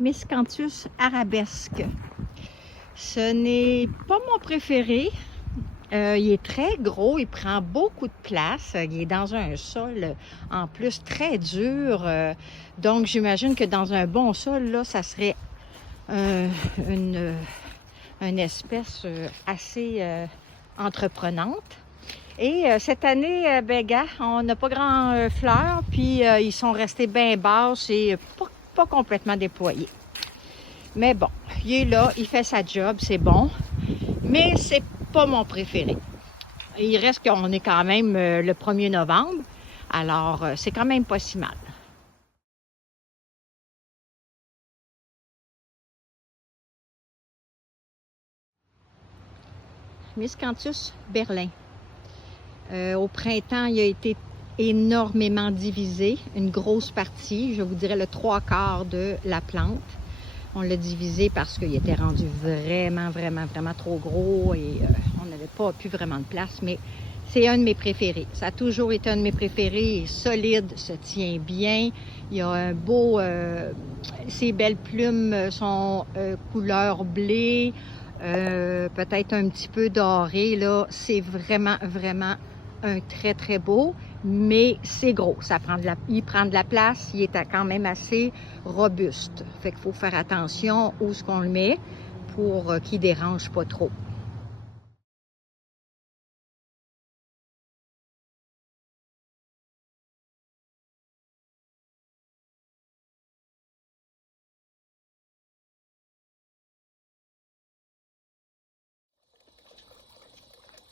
Miscanthus arabesque. Ce n'est pas mon préféré. Il est très gros, il prend beaucoup de place. Il est dans un sol en plus très dur. Donc j'imagine que dans un bon sol, là, ça serait une espèce assez entreprenante. Et cette année, ben gars, on n'a pas grand fleurs, puis ils sont restés bien basses et pas complètement déployés. Mais bon, il est là, il fait sa job, c'est bon. Mais c'est pas mon préféré. Il reste qu'on est quand même le 1er novembre, alors c'est quand même pas si mal. Miscanthus berlin. Au printemps, il a été énormément divisé, une grosse partie, je vous dirais le 3/4 de la plante. On l'a divisé parce qu'il était rendu vraiment trop gros et on n'avait pas plus vraiment de place, mais c'est un de mes préférés. Ça a toujours été un de mes préférés, il est solide, se tient bien, il a un beau... ses belles plumes sont couleur blé, peut-être un petit peu doré, là. C'est vraiment un très beau, mais c'est gros. Il prend de la place, il est quand même assez robuste. Fait qu'il faut faire attention où ce qu'on le met pour qu'il ne dérange pas trop.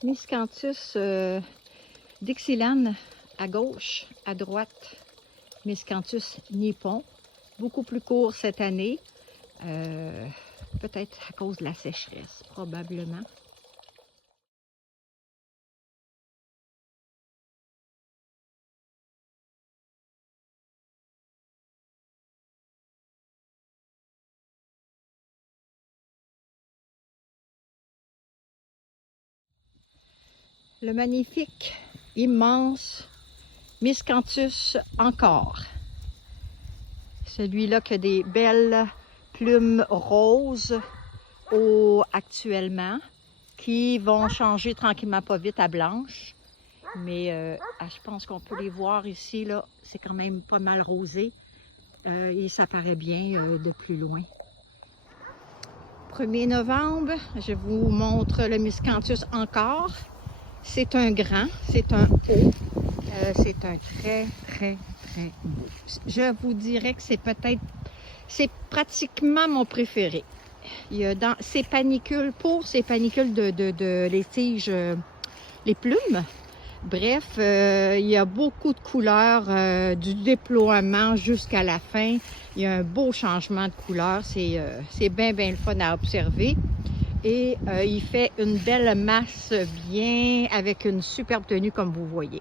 Miscanthus dixilane à gauche, à droite, Miscanthus nippon, beaucoup plus court cette année, peut-être à cause de la sécheresse, probablement. Le magnifique, immense Miscanthus encore. Celui-là qui a des belles plumes roses actuellement, qui vont changer tranquillement pas vite à blanche. Mais je pense qu'on peut les voir ici, là, c'est quand même pas mal rosé. Et ça paraît bien de plus loin. 1er novembre, je vous montre le Miscanthus encore. C'est un grand, c'est un haut, c'est un très beau. Je vous dirais que c'est pratiquement mon préféré. Il y a dans ces panicules, de les tiges, les plumes. Bref, il y a beaucoup de couleurs du déploiement jusqu'à la fin. Il y a un beau changement de couleur. C'est bien le fun à observer. Et il fait une belle masse bien avec une superbe tenue comme vous voyez.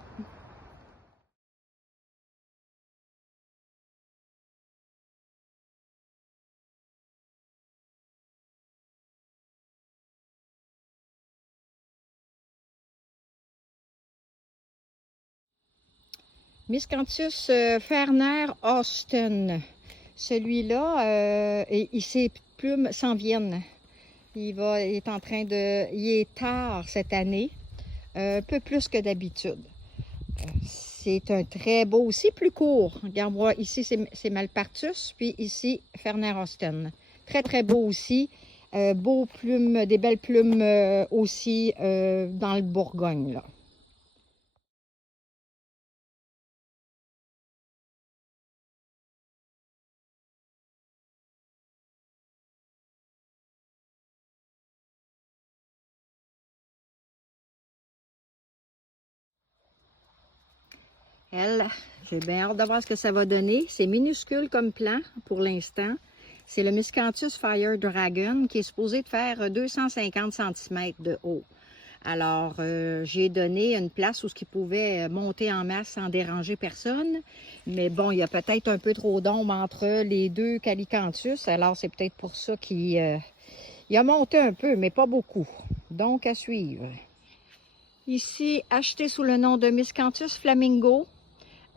Miscanthus Ferner Austin. Celui-là, ses plumes s'en viennent. Il est tard cette année, un peu plus que d'habitude. C'est un très beau, aussi plus court. Regarde-moi, ici c'est Malpartus, puis ici Ferner Austin. Très beau aussi. Beaux plumes, des belles plumes aussi dans le Bourgogne, là. Elle, j'ai bien hâte de voir ce que ça va donner. C'est minuscule comme plant pour l'instant. C'est le Miscanthus Fire Dragon qui est supposé de faire 250 cm de haut. Alors, j'ai donné une place où ce qui pouvait monter en masse sans déranger personne. Mais bon, il y a peut-être un peu trop d'ombre entre les deux Calicanthus. Alors, c'est peut-être pour ça qu'il a monté un peu, mais pas beaucoup. Donc, à suivre. Ici, acheté sous le nom de Miscanthus Flamingo.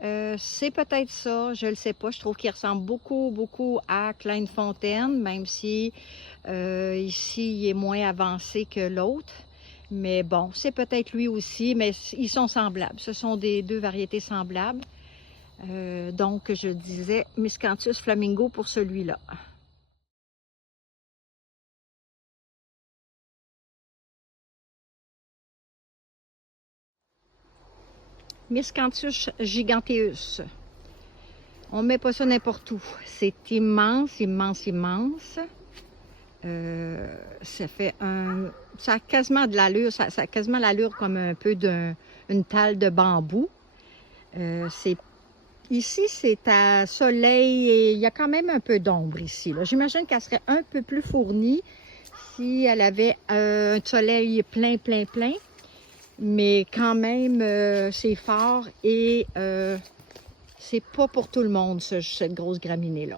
C'est peut-être ça, je ne le sais pas. Je trouve qu'il ressemble beaucoup à Klein-Fontaine, même si ici, il est moins avancé que l'autre. Mais bon, c'est peut-être lui aussi, mais ils sont semblables. Ce sont deux variétés semblables. Donc, je disais Miscanthus flamingo pour celui-là. Miscanthus giganteus. On ne met pas ça n'importe où. C'est immense. Ça a quasiment de l'allure, ça a quasiment l'allure comme un peu d'une talle de bambou. Ici, c'est à soleil et il y a quand même un peu d'ombre ici. J'imagine qu'elle serait un peu plus fournie si elle avait un soleil plein. Mais quand même, c'est fort et c'est pas pour tout le monde, cette grosse graminée-là.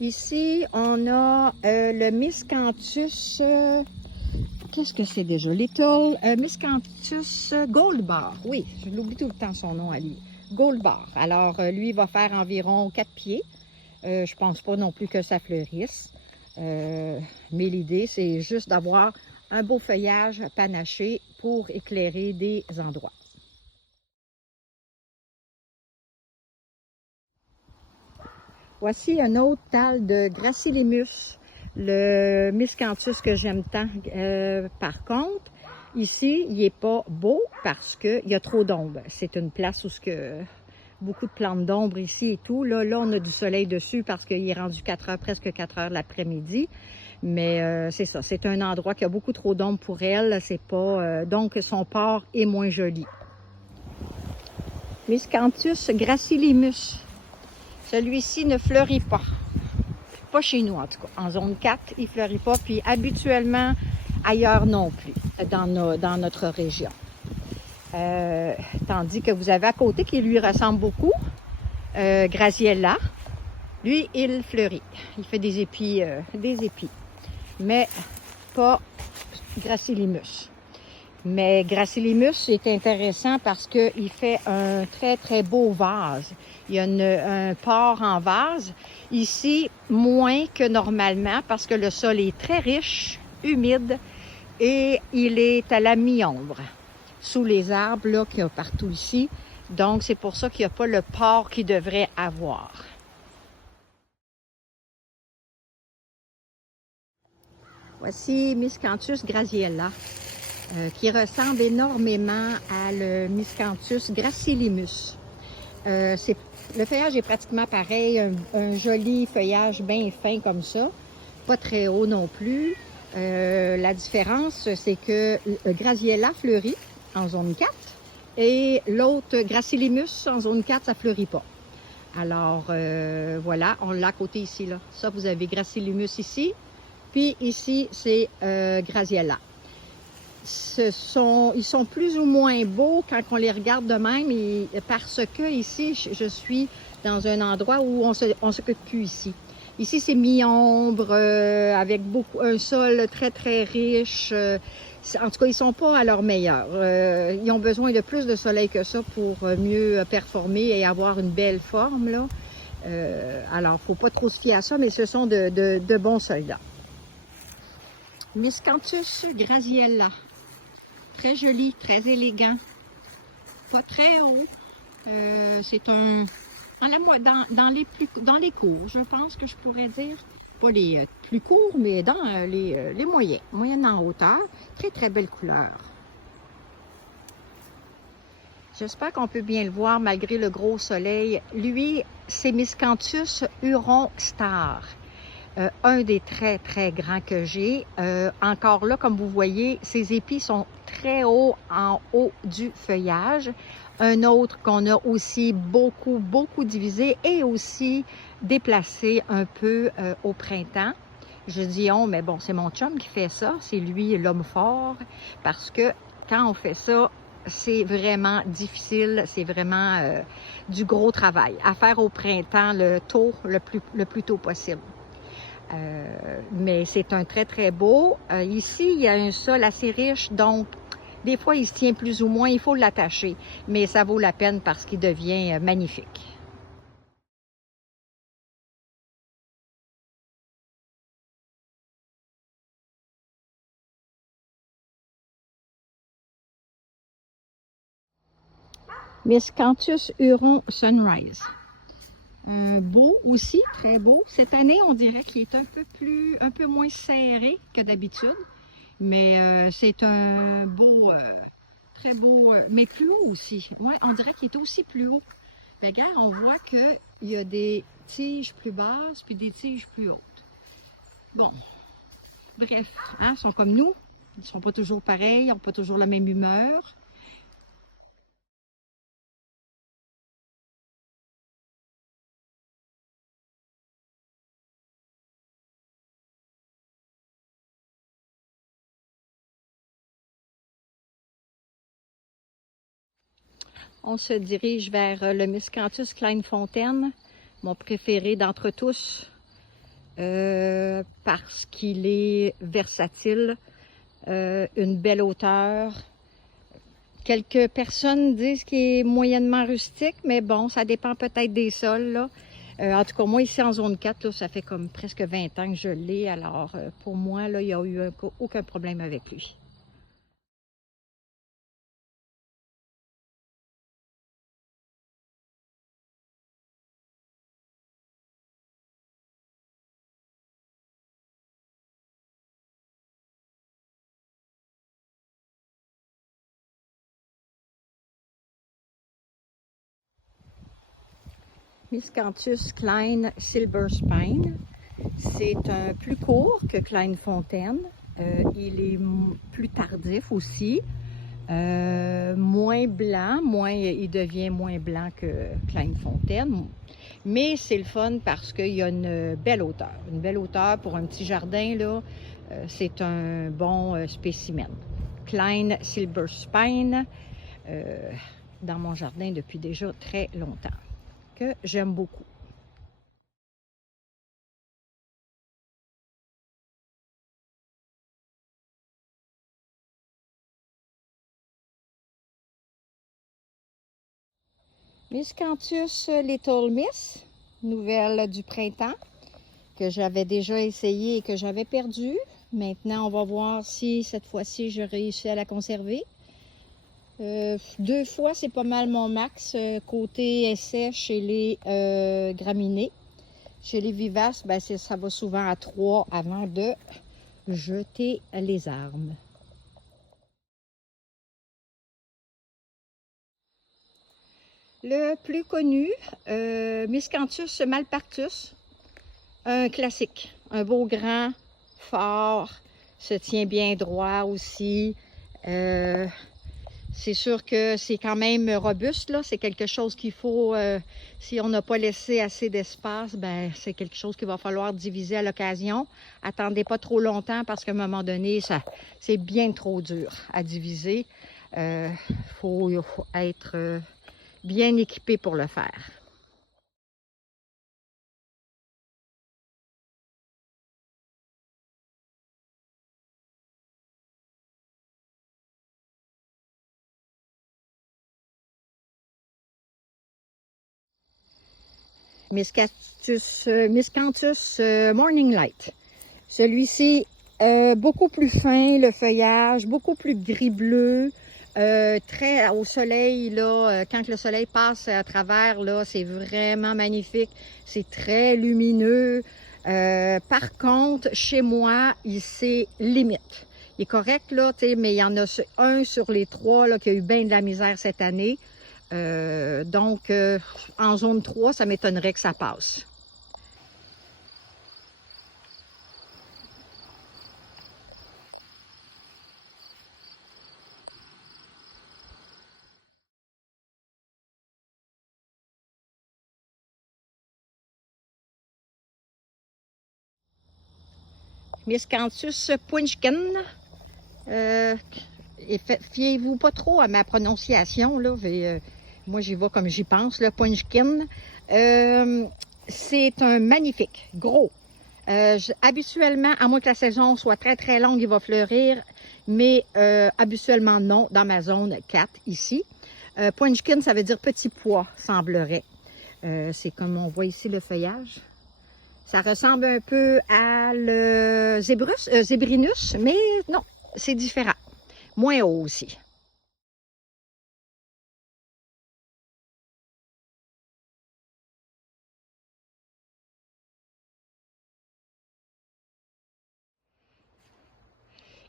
Ici, on a le Miscanthus, qu'est-ce que c'est déjà? Little Miscanthus Gold Bar. Oui, je l'oublie tout le temps son nom à lui. Gold Bar. Alors, lui, il va faire environ 4 pieds. Je pense pas non plus que ça fleurisse. Mais l'idée, c'est juste d'avoir un beau feuillage panaché pour éclairer des endroits. Voici un autre tal de Gracillimus, le Miscanthus que j'aime tant. Par contre, ici, il n'est pas beau parce qu'il y a trop d'ombre. C'est une place où beaucoup de plantes d'ombre ici et tout. Là, on a du soleil dessus parce qu'il est rendu 4 heures, presque 4 heures de l'après-midi. Mais c'est ça, c'est un endroit qui a beaucoup trop d'ombre pour elle. C'est pas donc son port est moins joli. Miscanthus Gracillimus. Celui-ci ne fleurit pas. Pas chez nous, en tout cas. En zone 4, il ne fleurit pas. Puis habituellement, ailleurs non plus, dans notre région. Tandis que vous avez à côté, qui lui ressemble beaucoup, Graziella. Lui, il fleurit. Il fait des épis. Mais pas Gracillimus. Mais Gracillimus est intéressant parce qu'il fait un très beau vase. Il y a un port en vase. Ici, moins que normalement parce que le sol est très riche, humide et il est à la mi-ombre. Sous les arbres là qu'il y a partout ici. Donc, c'est pour ça qu'il n'y a pas le port qu'il devrait avoir. Voici Miscanthus Graziella. Qui ressemble énormément à le Miscanthus Gracillimus. Le feuillage est pratiquement pareil, un joli feuillage bien fin comme ça, pas très haut non plus. La différence, c'est que Graziella fleurit en zone 4 et l'autre Gracillimus en zone 4, ça fleurit pas. Alors voilà, on l'a à côté ici. Là. Ça, vous avez Gracillimus ici, puis ici, c'est Graziella. Ils sont plus ou moins beaux quand on les regarde de même parce que ici, je suis dans un endroit où on s'occupe plus ici. Ici, c'est mi-ombre, avec un sol très riche. En tout cas, ils sont pas à leur meilleur. Ils ont besoin de plus de soleil que ça pour mieux performer et avoir une belle forme, là. Alors, faut pas trop se fier à ça, mais ce sont de bons soldats. Miscanthus Graziella. Très joli, très élégant, pas très haut. C'est dans les cours, je pense que je pourrais dire. Pas les plus courts, mais dans les moyens, moyennes en hauteur. Très belle couleur. J'espère qu'on peut bien le voir malgré le gros soleil. Lui, c'est Miscanthus Huron Star. Un des très grands que j'ai. Encore là, comme vous voyez, ses épis sont très hauts en haut du feuillage. Un autre qu'on a aussi beaucoup divisé et aussi déplacé un peu au printemps. Je dis on, mais bon, c'est mon chum qui fait ça. C'est lui l'homme fort parce que quand on fait ça, c'est vraiment difficile, c'est vraiment du gros travail. À faire au printemps le plus tôt possible. Mais c'est un très très beau. Ici, il y a un sol assez riche, donc des fois il se tient plus ou moins, il faut l'attacher. Mais ça vaut la peine parce qu'il devient magnifique. Miscanthus Huron Sunrise. Beau aussi, très beau. Cette année, on dirait qu'il est un peu moins serré que d'habitude. Mais c'est un beau, très beau, mais plus haut aussi. Ouais, on dirait qu'il est aussi plus haut. Mais regarde, on voit qu'il y a des tiges plus basses puis des tiges plus hautes. Bon, bref, hein, ils sont comme nous. Ils ne sont pas toujours pareils, ils n'ont pas toujours la même humeur. On se dirige vers le Miscanthus Kleinfontaine, mon préféré d'entre tous, parce qu'il est versatile, une belle hauteur. Quelques personnes disent qu'il est moyennement rustique, mais bon, ça dépend peut-être des sols, là. En tout cas, moi, ici en zone 4, là, ça fait comme presque 20 ans que je l'ai. Alors, pour moi, là, il n'y a eu aucun problème avec lui. Miscanthus Klein Silver Spine. C'est un plus court que Kleinfontaine. Il est plus tardif aussi. Moins blanc, il devient moins blanc que Kleinfontaine. Mais c'est le fun parce qu'il y a une belle hauteur. Une belle hauteur pour un petit jardin, là, c'est un bon spécimen. Klein Silver Spine, dans mon jardin depuis déjà très longtemps, que j'aime beaucoup. Miscanthus Little Miss, nouvelle du printemps, que j'avais déjà essayé et que j'avais perdu. Maintenant, on va voir si cette fois-ci je réussis à la conserver. 2 fois, c'est pas mal mon max côté essai chez les graminées. Chez les vivaces, ben, ça va souvent à 3 avant de jeter les armes. Le plus connu, Miscanthus malpartus, un classique, un beau grand, fort, se tient bien droit aussi. C'est sûr que c'est quand même robuste, là. C'est quelque chose qu'il faut, si on n'a pas laissé assez d'espace, ben c'est quelque chose qu'il va falloir diviser à l'occasion. Attendez pas trop longtemps parce qu'à un moment donné, c'est bien trop dur à diviser. Faut être bien équipé pour le faire. Miscanthus Morning Light. Celui-ci, beaucoup plus fin, le feuillage, beaucoup plus gris-bleu, très au soleil, là, quand le soleil passe à travers, là, c'est vraiment magnifique. C'est très lumineux. Par contre, chez moi, il c'est limite. Il est correct, là, mais il y en a un sur les 3 là, qui a eu bien de la misère cette année. Donc, en zone 3, ça m'étonnerait que ça passe. Miscanthus Punchkin, fiez-vous pas trop à ma prononciation, là. Moi, j'y vais comme j'y pense, le Punchkin. C'est un magnifique, gros. Habituellement, à moins que la saison soit très très longue, il va fleurir, mais habituellement non, dans ma zone 4 ici. Punchkin, ça veut dire petit pois, semblerait. C'est comme on voit ici le feuillage. Ça ressemble un peu à le zébrinus, mais non, c'est différent. Moins haut aussi.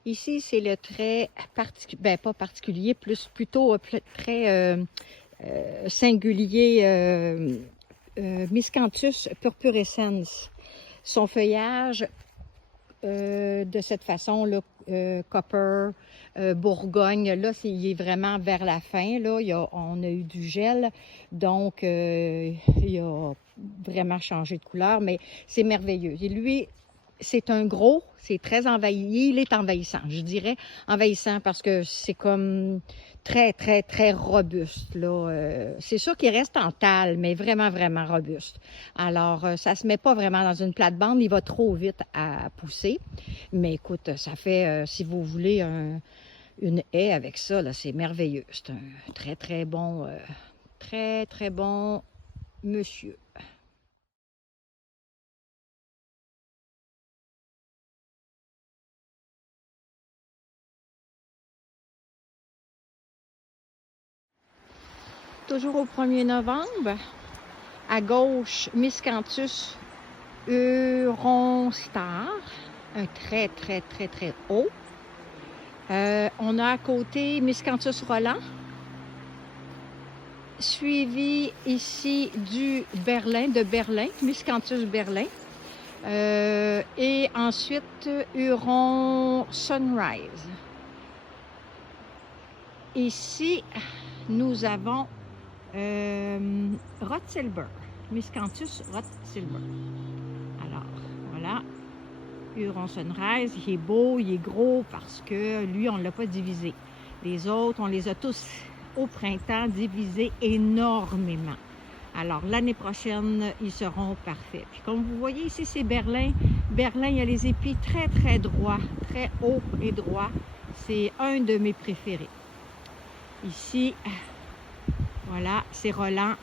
Ici, c'est le trait particulier, ben pas particulier, plutôt très singulier Miscanthus purpurescens. Son feuillage, de cette façon-là, copper, Bourgogne, là, il est vraiment vers la fin. Là, on a eu du gel, donc il a vraiment changé de couleur, mais c'est merveilleux. Et lui, c'est un gros, c'est très envahi, il est envahissant, je dirais envahissant parce que c'est comme très, très, très robuste, là. C'est sûr qu'il reste en tâle, mais vraiment, vraiment robuste. Alors, ça se met pas vraiment dans une plate-bande, il va trop vite à pousser. Mais écoute, ça fait, si vous voulez une haie avec ça, là, c'est merveilleux. C'est un très, très, très bon monsieur. Toujours au 1er novembre, à gauche, Miscanthus euronstar, un très, très, très, très haut. On a à côté Miscanthus Roland, suivi ici du Berlin, Miscanthus Berlin. Et ensuite, Huron Sunrise. Ici, nous avons Rothsilber, Miscanthus Rothsilber. Alors, voilà, Huron Sunrise, il est beau, il est gros parce que lui, on ne l'a pas divisé. Les autres, on les a tous au printemps divisés énormément. Alors, l'année prochaine, ils seront parfaits. Puis, comme vous voyez ici, c'est Berlin. Berlin, il y a les épis très, très droits, très hauts et droits. C'est un de mes préférés. Ici, voilà, c'est Roland.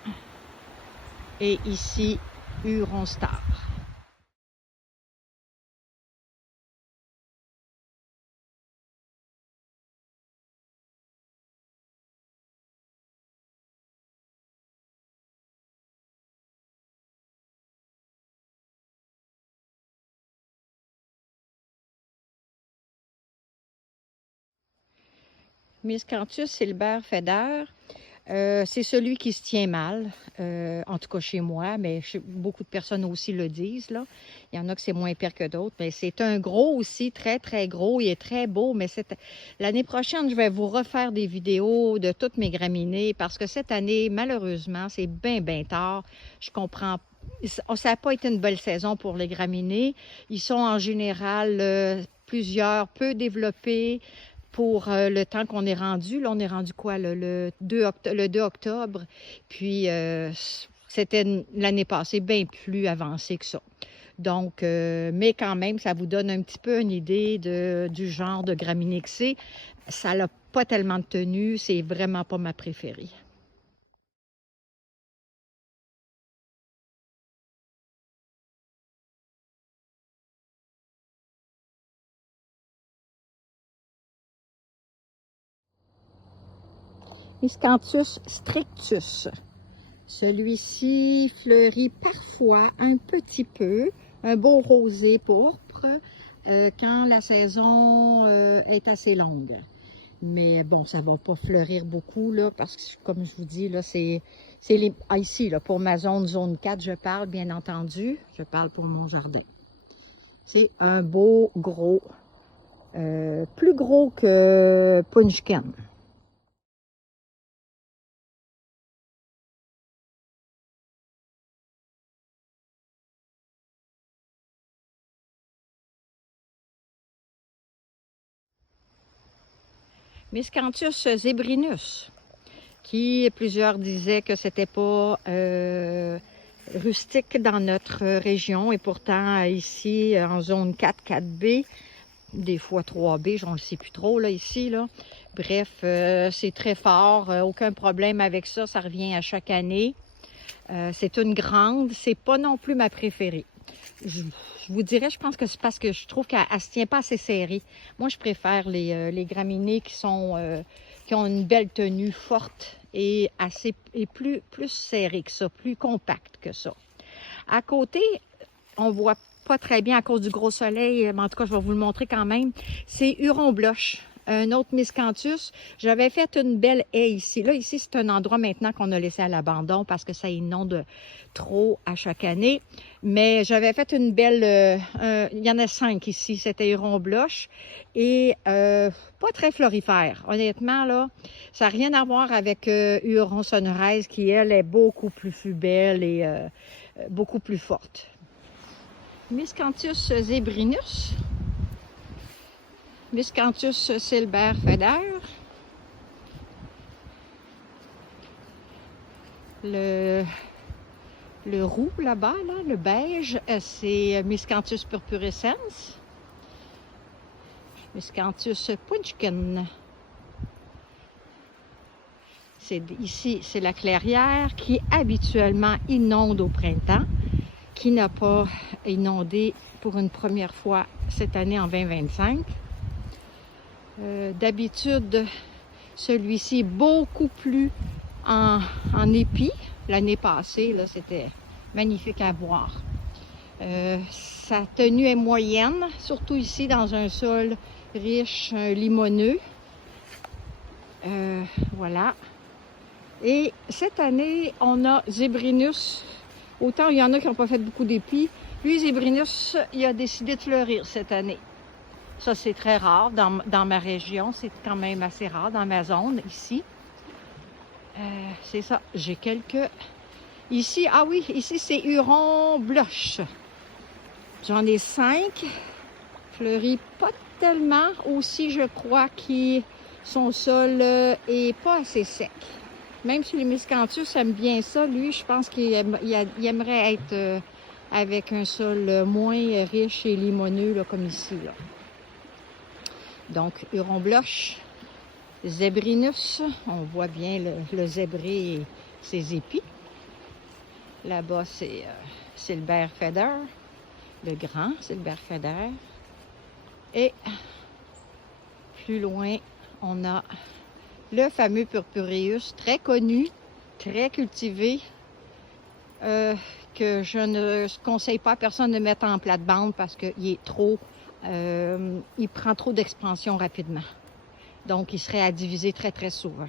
Et ici, Huron Star. Miscanthus Silber Feder, c'est celui qui se tient mal, en tout cas chez moi, mais beaucoup de personnes aussi le disent, là. Il y en a que c'est moins pire que d'autres, mais c'est un gros aussi, très, très gros. Il est très beau, mais l'année prochaine, je vais vous refaire des vidéos de toutes mes graminées parce que cette année, malheureusement, c'est bien, bien tard. Je comprends. Ça n'a pas été une belle saison pour les graminées. Ils sont en général plusieurs peu développés pour le temps qu'on est rendu. Là, on est rendu quoi, le 2 octobre. Puis, c'était l'année passée bien plus avancé que ça. Donc, mais quand même, ça vous donne un petit peu une idée du genre de graminée que c'est. Ça n'a pas tellement de tenue. C'est vraiment pas ma préférée. Miscanthus strictus. Celui-ci fleurit parfois un petit peu, un beau rosé pourpre, quand la saison est assez longue. Mais bon, ça ne va pas fleurir beaucoup, là, parce que, comme je vous dis, là, ici, là, pour ma zone 4, je parle, bien entendu. Je parle pour mon jardin. C'est un beau, gros, plus gros que Punchkin. Miscanthus zebrinus, qui plusieurs disaient que c'était pas rustique dans notre région, et pourtant ici en zone 4, 4B, des fois 3B, je ne sais plus trop là ici là. Bref, c'est très fort, aucun problème avec ça, ça revient à chaque année. C'est une grande, c'est pas non plus ma préférée. Je vous dirais, je pense que c'est parce que je trouve qu'elle ne se tient pas assez serrée. Moi, je préfère les graminées qui ont une belle tenue forte et plus serrée que ça, plus compacte que ça. À côté, on voit pas très bien à cause du gros soleil, mais en tout cas, je vais vous le montrer quand même. C'est Huron bloche, un autre miscanthus. J'avais fait une belle haie ici. Là, ici, c'est un endroit maintenant qu'on a laissé à l'abandon parce que ça inonde trop à chaque année. Mais j'avais fait une belle... il y en a 5 ici. C'était Huron bloche et pas très florifère. Honnêtement, là, ça n'a rien à voir avec Huron sunrise qui, elle, est beaucoup plus belle et beaucoup plus forte. Miscanthus zebrinus, Miscanthus Silber Feder, le roux là-bas, là, le beige, c'est Miscanthus purpurescens, Miscanthus punchkin. Ici, c'est la clairière qui habituellement inonde au printemps, qui n'a pas inondé pour une première fois cette année en 2025. D'habitude, celui-ci est beaucoup plus en épi. L'année passée, là, c'était magnifique à voir. Sa tenue est moyenne, surtout ici dans un sol riche, limoneux. Voilà. Et cette année, on a Zebrinus. Autant il y en a qui n'ont pas fait beaucoup d'épis. Lui, Zebrinus, il a décidé de fleurir cette année. Ça, c'est très rare dans ma région. C'est quand même assez rare dans ma zone, ici. C'est ça. J'ai quelques... Ici, ah oui, ici, c'est Huron bloche. J'en ai 5. Fleurit pas tellement. Aussi, je crois que son sol est pas assez sec. Même si les miscanthus aiment bien ça, lui, je pense qu'il aimerait être avec un sol moins riche et limoneux, là, comme ici. Là. Donc, Huron bloche, Zebrinus, on voit bien le zébré et ses épis. Là-bas, c'est Silber Feder, le grand Silber Feder. Et plus loin, on a le fameux Purpureus, très connu, très cultivé, que je ne conseille pas à personne de mettre en plate-bande parce qu'il est trop, il prend trop d'expansion rapidement. Donc, il serait à diviser très, très souvent.